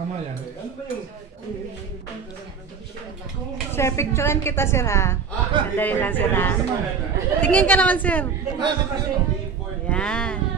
Tama yan. Sir, picturean kita, sir, ha? Sandali lang, sir, ha? Tingin ka naman, sir. Yan.